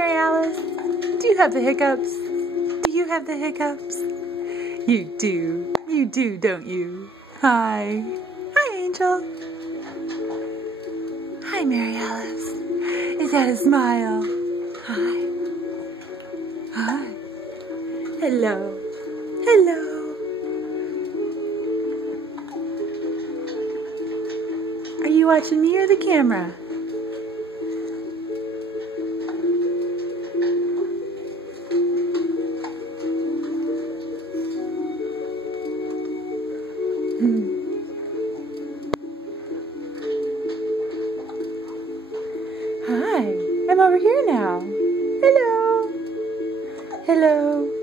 Mary Alice. Do you have the hiccups? Do you have the hiccups? You do. You do, don't you? Hi. Hi, Angel. Hi, Mary Alice. Is that a smile? Hi. Hi. Hello. Hello. Are you watching me or the camera? Hi, I'm over here now. Hello. Hello.